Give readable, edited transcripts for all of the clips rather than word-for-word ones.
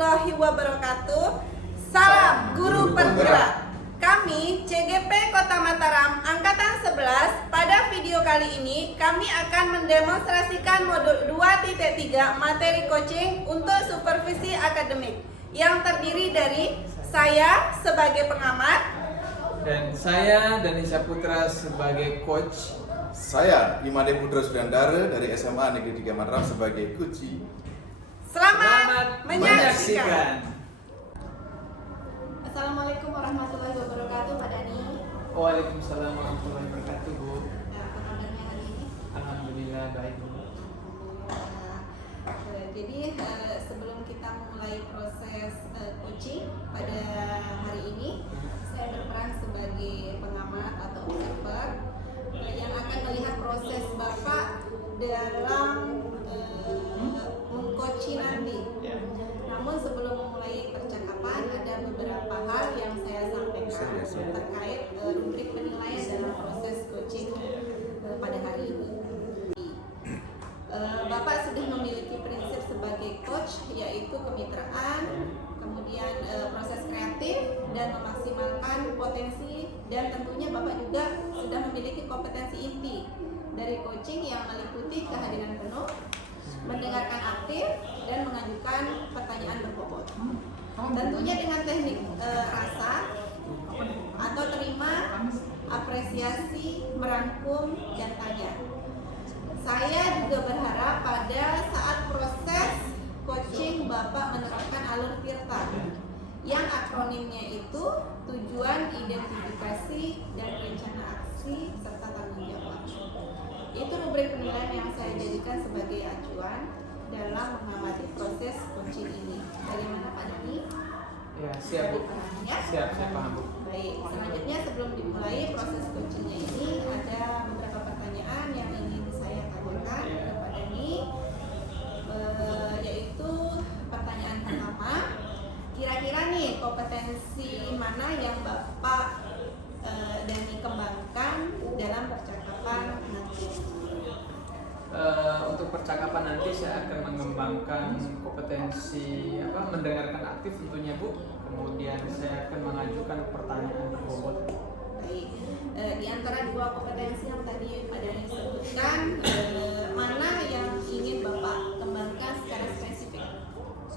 warahmatullahi wabarakatuh. Salam Guru Penggerak. Kami CGP Kota Mataram Angkatan 11. Pada video kali ini kami akan mendemonstrasikan modul 2.3 materi coaching untuk supervisi akademik yang terdiri dari saya sebagai pengamat dan saya Dani Saputra sebagai coach. Saya Imade Putra Suryandara dari SMA Negeri 3 Mataram sebagai coach. Selamat menyaksikan. Assalamualaikum warahmatullahi wabarakatuh, Pak Dani. Waalaikumsalam warahmatullahi wabarakatuh, Bu. Apa kabarnya hari ini? Alhamdulillah baik, Bu. Jadi sebelum kita mulai proses coaching pada hari ini, saya berperan sebagai pengamat atau observer yang akan melihat proses Bapak dalam mengcoaching nanti. Namun sebelum memulai percakapan, ada beberapa hal yang saya sampaikan terkait rubrik penilaian dalam proses coaching pada hari ini. Bapak sudah memiliki prinsip sebagai coach, yaitu kemitraan, kemudian proses kreatif dan memaksimalkan potensi, dan tentunya Bapak juga sudah memiliki kompetensi inti dari coaching yang meliputi kehadiran penuh, mendengarkan aktif, dan mengajukan pertanyaan berbobot. Tentunya dengan teknik rasa atau terima, apresiasi, merangkum, dan tanya. Saya juga berharap pada saat proses coaching Bapak menerapkan alur Tirta yang akronimnya itu tujuan, identifikasi, dan rencana aksi serta tanggung jawab. Itu rubrik penilaian yang saya jadikan sebagai acuan dalam mengamati proses coaching ini. Bagaimana Pak Dani? Ya, siap, Bu. Ya? Siap, saya paham, Bu. Baik, selanjutnya sebelum dimulai proses coachingnya ini ada beberapa pertanyaan yang ingin saya tanyakan ke Pak Dani, yaitu pertanyaan pertama, kira-kira nih kompetensi mana yang Bapak Dani kembangkan dalam percakapan nanti? Untuk percakapan nanti saya akan mengembangkan kompetensi mendengarkan aktif tentunya, Bu. Kemudian saya akan mengajukan pertanyaan berbobot. Baik, di antara dua kompetensi yang tadi Pak Dani sebutkan, mana yang ingin Bapak kembangkan secara spesifik?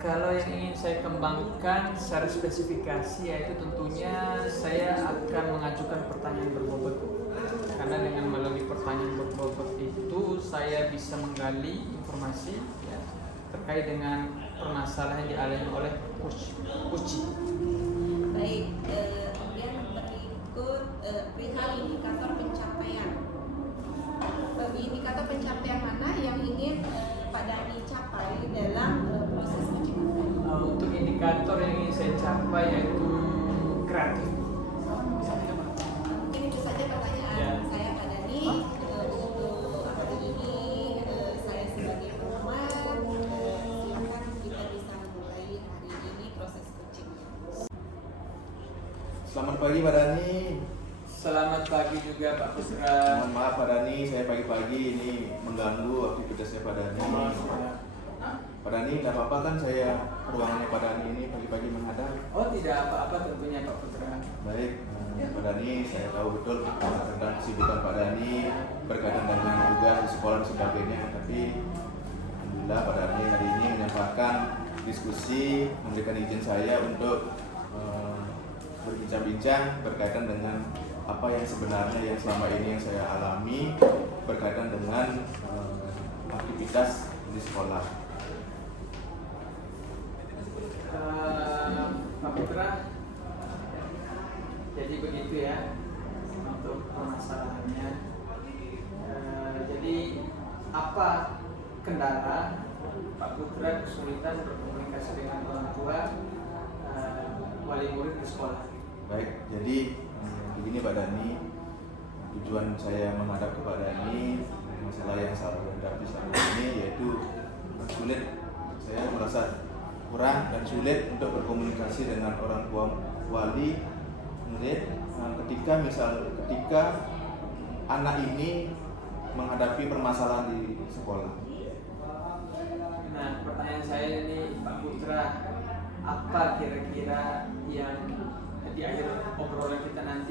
Kalau yang ingin saya kembangkan secara spesifikasi, yaitu tentunya saya akan mengajukan pertanyaan berbobot, Bu. Karena dengan melalui pertanyaan berbobot itu saya bisa menggali informasi ya, terkait dengan permasalahan yang dialami oleh coach. Baik, kemudian berikut perihal indikator pencapaian. Bagi indikator pencapaian mana yang ingin Pak Dani capai dalam proses coaching? Untuk indikator yang ingin saya capai yaitu kreatif. Mungkin itu saja pertanyaan Ya. saya Pak Dani. Untuk hari ini saya sebagai pengamat, silakan kita bisa memulai hari ini proses coaching. Selamat pagi Pak Dani. Selamat pagi juga Pak Putra. Mohon maaf Pak Dani, saya pagi-pagi ini mengganggu aktivitasnya Pak Dani. Pak Dani, tidak apa-apa kan saya ruangannya Pak Dani ini pagi-pagi menghadap? Oh, tidak apa-apa tentunya Pak Putra. Baik, Pak Dani, saya tahu betul tentang kesibukan Pak Dani berkaitan dengan tugas di sekolah dan sebagainya. Tapi alhamdulillah Pak Dani hari ini menyempatkan diskusi, memberikan izin saya untuk berbincang-bincang berkaitan dengan apa yang sebenarnya yang selama ini yang saya alami berkaitan dengan aktivitas di sekolah. Pak Putra, jadi begitu ya untuk permasalahannya. Jadi apa kendala Pak Putra kesulitan berkomunikasi dengan orang tua, wali murid di sekolah? Baik, jadi begini Pak Dani, tujuan saya menghadap ke Pak Dani masalah yang saya hadapi saat ini yaitu sulit, saya merasa kurang dan sulit untuk berkomunikasi dengan orang tua wali murid ketika anak ini menghadapi permasalahan di sekolah. Nah, pertanyaan saya ini Pak Putra,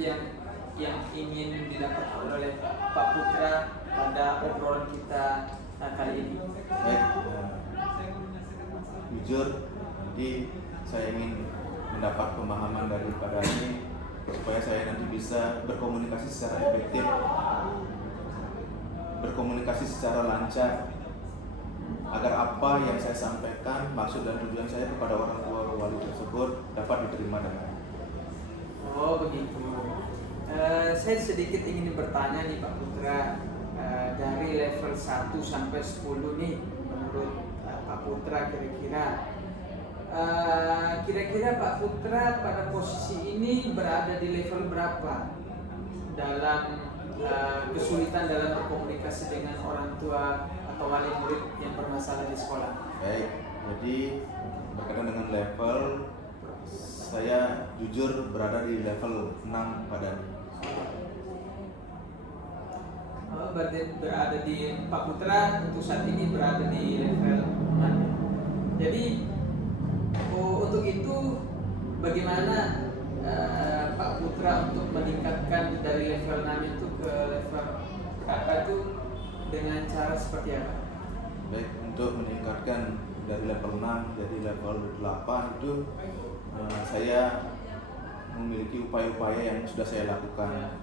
yang ingin didapat oleh Pak Putra pada obrolan kita kali ini? Baik, jujur nanti saya ingin mendapat pemahaman daripada ini supaya saya nanti bisa berkomunikasi secara efektif, berkomunikasi secara lancar, agar apa yang saya sampaikan, maksud dan tujuan saya kepada orang tua wali tersebut dapat diterima dengan. Oh begitu. Saya sedikit ingin bertanya nih Pak Putra, dari level 1 sampai 10 nih menurut Pak Putra kira-kira Pak Putra pada posisi ini berada di level berapa dalam kesulitan dalam berkomunikasi dengan orang tua atau wali murid yang bermasalah di sekolah? Baik, jadi berkaitan dengan level, saya jujur berada di level 6 pada. Berarti berada di Pak Putra untuk saat ini berada di level 6. Jadi untuk itu bagaimana Pak Putra untuk meningkatkan dari level 6 itu ke level berapa itu dengan cara seperti apa? Baik, untuk meningkatkan dari level 6 jadi level 8 itu saya memiliki upaya-upaya yang sudah saya lakukan.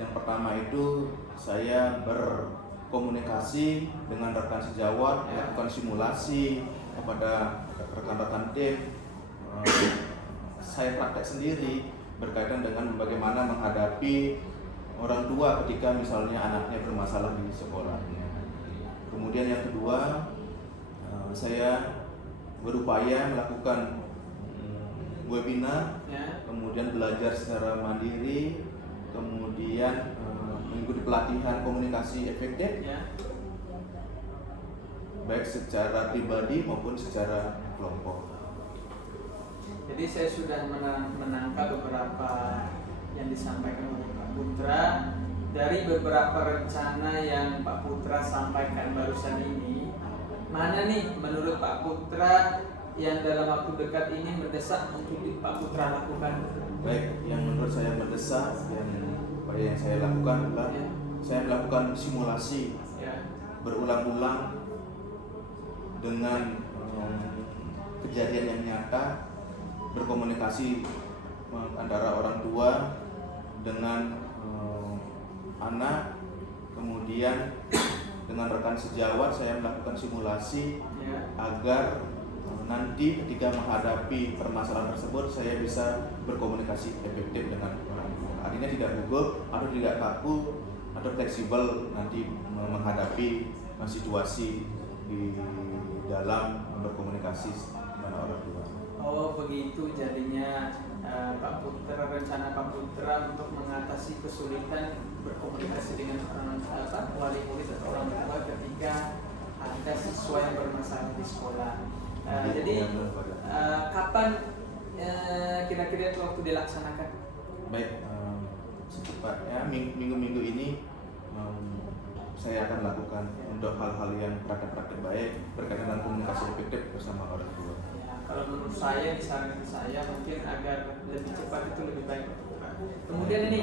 Yang pertama itu saya berkomunikasi dengan rekan sejawat, melakukan simulasi kepada rekan-rekan tim. Saya praktek sendiri berkaitan dengan bagaimana menghadapi orang tua ketika misalnya anaknya bermasalah di sekolahnya. Kemudian yang kedua, saya berupaya melakukan webinar, kemudian belajar secara mandiri, kemudian mengikuti pelatihan komunikasi efektif, baik secara pribadi maupun secara kelompok. Jadi saya sudah menangkap beberapa yang disampaikan oleh Pak Putra. Dari beberapa rencana yang Pak Putra sampaikan barusan ini, mana nih menurut Pak Putra yang dalam waktu dekat ini mendesak untuk Pak Putra lakukan? Baik, yang menurut saya mendesak yang saya lakukan adalah saya melakukan simulasi berulang-ulang dengan kejadian yang nyata, berkomunikasi antara orang tua dengan anak, kemudian dengan rekan sejawat saya melakukan simulasi agar nanti ketika menghadapi permasalahan tersebut saya bisa berkomunikasi efektif dengan orang tua. Artinya tidak gugup atau tidak kaku atau fleksibel nanti menghadapi situasi di dalam berkomunikasi dengan orang tua. Oh begitu jadinya Pak Putra, rencana Pak Putra untuk mengatasi kesulitan berkomunikasi dengan orang wali murid atau orang tua ketika ada siswa yang bermasalah di sekolah. Jadi kapan kira-kira waktu dilaksanakan? Baik, secepatnya minggu-minggu ini saya akan lakukan untuk hal-hal yang praktek-praktek baik berkaitan dengan komunikasi efektif bersama orang tua. Kalau menurut saya, disarankan saya mungkin agar lebih cepat itu lebih baik. Kemudian ini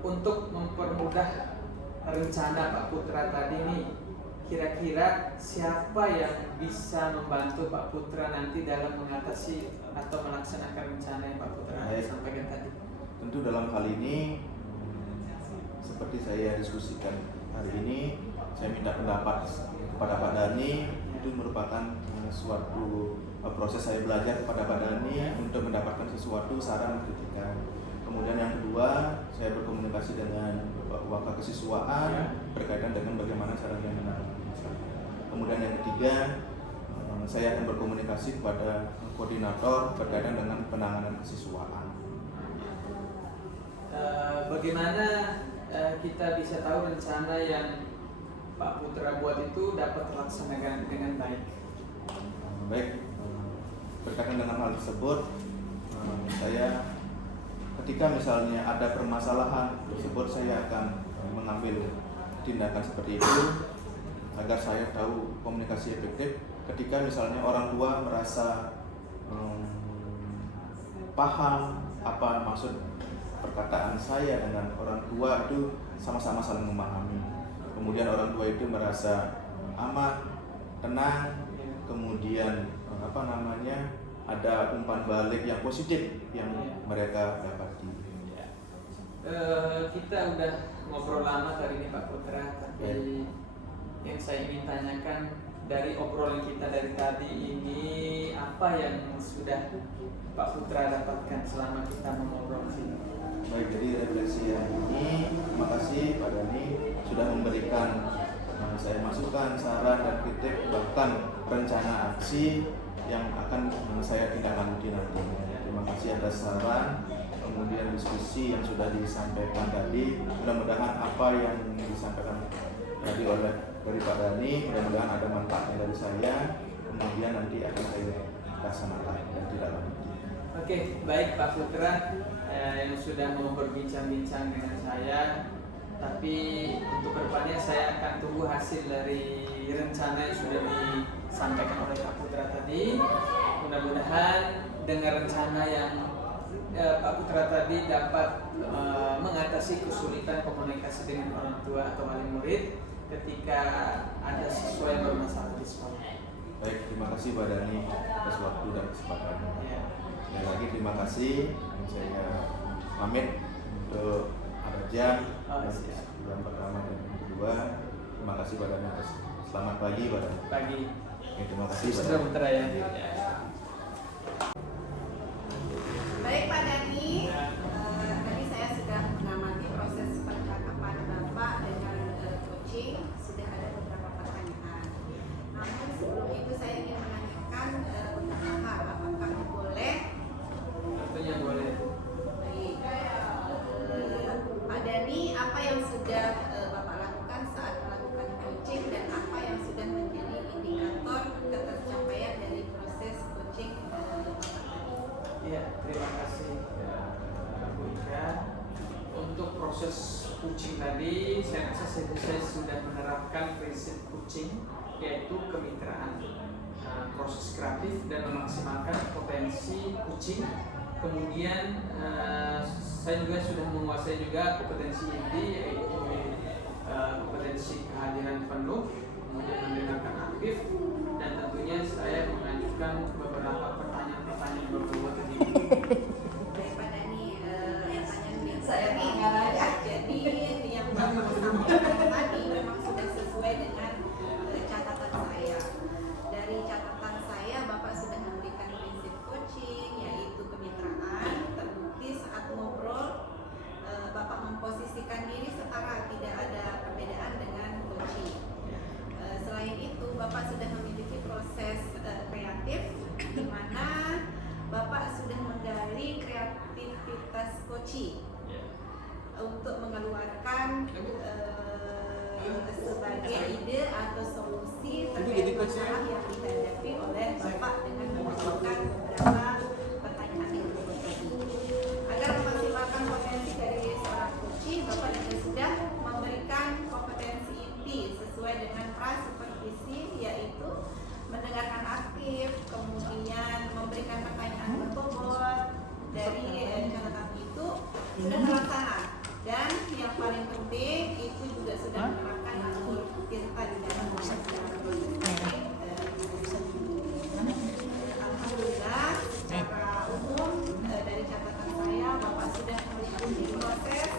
untuk mempermudah rencana Pak Putra tadi nih, kira-kira siapa yang bisa membantu Pak Putra nanti dalam mengatasi atau melaksanakan rencana yang Pak Putra sampaikan tadi? Tentu dalam hal ini seperti saya diskusikan hari ini, saya minta pendapat kepada Pak Dhani. Itu merupakan suatu proses saya belajar kepada Pak Dhani untuk mendapatkan sesuatu saran kritikan. Kemudian yang kedua, saya berkomunikasi dengan Bapak Waka Kesiswaan berkaitan dengan bagaimana caranya menangani. Kemudian yang ketiga, saya akan berkomunikasi kepada koordinator berkaitan dengan penanganan kesiswaan. Bagaimana kita bisa tahu rencana yang Pak Putra buat itu dapat terlaksana dengan baik? Baik, berkaitan dengan hal tersebut, saya ketika misalnya ada permasalahan tersebut, saya akan mengambil tindakan seperti itu agar saya tahu komunikasi efektif ketika misalnya orang tua merasa paham apa maksud perkataan saya dengan orang tua itu sama-sama saling memahami. Kemudian orang tua itu merasa aman, tenang, kemudian ada umpan balik yang positif yang mereka dapati. Kita udah ngobrol lama hari ini Pak Putra, tapi yang saya ingin tanyakan dari obrolan kita dari tadi ini, apa yang sudah Pak Putra dapatkan selama kita mengobrol sini? Baik, jadi refleksi hari ini, terima kasih Pak Dhani sudah memberikan saya masukan, saran dan kritik, bahkan rencana aksi yang akan saya tindak lanjuti nanti. Terima kasih atas saran, kemudian diskusi yang sudah disampaikan tadi. Mudah-mudahan apa yang disampaikan tadi dari Pak Dhani, mudah-mudahan ada manfaatnya dari saya. Kemudian nanti akan saya laksanakan dan tidak lanjuti. Oke, baik Pak Putra yang sudah mau berbincang-bincang dengan saya. Tapi untuk kedepannya saya akan tunggu hasil dari rencana yang sudah disampaikan oleh Pak Putra tadi. Mudah-mudahan dengan rencana yang Pak Putra tadi dapat mengatasi kesulitan komunikasi dengan orang tua atau wali murid ketika ada siswa yang bermasalah di sekolah. Baik, terima kasih Pak Dhani atas waktu dan kesempatannya. Ya. Sekali lagi terima kasih. Saya pamit untuk Arajan bulan pertama dan yang kedua. Terima kasih Pak Dhani atas. Selamat pagi Pak Dhani. Pagi. Oke, terima kasih Pak Sudah Dhani. Putra ya. Baik Pak Dhani, tadi saya sudah mengamati proses percakapan Bapak dengan coaching, sudah ada beberapa pertanyaan. Namun sebelum itu saya ingin menanyakan apakah boleh? Tentunya boleh. Baik, Pak Dhani, apa yang sudah Bapak lakukan saat melakukan coaching dan apa yang sudah menjadi indikator ketercapaian dari proses coaching Bapak tadi? Ya, terima kasih Bu Ika. Untuk proses coaching tadi, saya rasa saya sudah menerapkan prinsip coaching, yaitu kemitraan, proses kreatif dan memaksimalkan potensi coaching. Kemudian saya juga sudah menguasai juga kompetensi inti, yaitu kompetensi kehadiran penuh, kemudian mendengarkan aktif, dan tentunya saya mengajukan beberapa pertanyaan-pertanyaan berbobot ini. Baik Pak Dhani, pertanyaan saya tinggal aja. Jadi yang Bapak sampaikan tadi memang sudah sesuai dengan catatan saya. Dari catatan saya, Bapak sudah memberikan prinsip coaching, yaitu kemitraan. Terbukti saat ngobrol, Bapak memposisikan diri setara, tidak ada perbedaan dengan coaching. Selain itu, Bapak sudah memiliki proses kreatif, di mana Bapak sudah menggali kreativitas coaching untuk mengeluarkan sebagai ide atau solusi terkait masalah yang dihadapi oleh Bapak dengan mengajukan beberapa pertanyaan yang tadi. Agar memaksimalkan potensi dari seorang coaching, Bapak juga sudah memberikan kompetensi inti sesuai dengan pra-supervisi, yaitu mendengarkan aktif, kemudian memberikan pertanyaan berbobot. Dari catatan itu sudah terlaksana, dan yang paling penting itu juga sudah menerapkan alur tirta di dalam proses Alhamdulillah, secara umum dari catatan saya, Bapak sudah mengikuti proses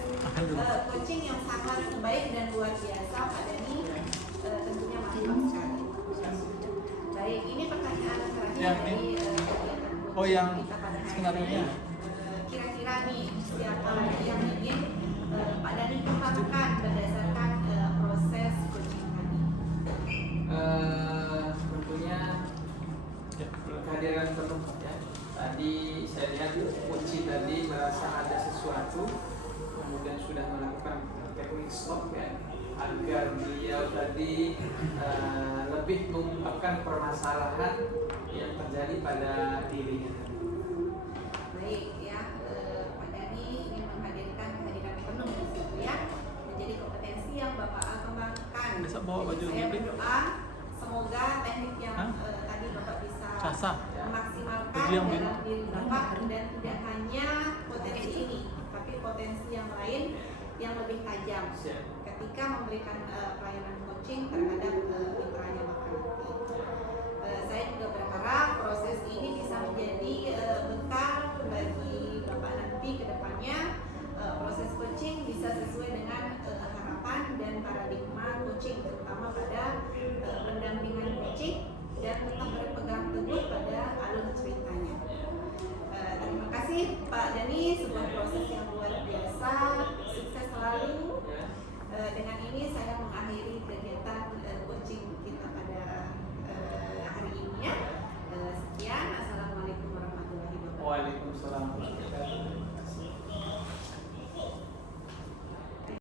coaching yang sangat baik dan luar biasa. Pak Dhani tentunya mantap sekali. Baik, ini pertanyaan terakhir dari yang kita pada hari skenario ini. Kira-kira nih siapa lagi yang ingin Pak Dhani kembangkan berdasarkan proses coaching tadi? Tentunya kehadiran penuh ya. Tadi saya lihat coaching tadi merasa ada sesuatu, kemudian sudah melakukan teknik stop ya, agar beliau tadi lebih mengungkapkan permasalahan yang terjadi pada dirinya. Baik ya, Pak Dhani ingin menghadirkan kehadiran penuh gitu ya, menjadi kompetensi yang Bapak kembangkan. Besok bawa baju Saya gibing. berdoa semoga teknik yang tadi Bapak bisa Sasa. memaksimalkan Bagi yang dalam diri Bapak, dan tidak hanya potensi ini, tapi potensi yang lain yang lebih tajam ketika memberikan pelayanan coaching terhadap mitranya Bapak nanti. Saya juga berharap proses ini bisa menjadi bekal bagi Bapak nanti ke depannya. Proses coaching bisa sesuai dengan harapan dan paradigma coaching, terutama pada pendampingan coaching, dan tetap berpegang teguh pada alur ceritanya. Terima kasih Pak Dhani, sebuah proses yang luar biasa, sukses selalu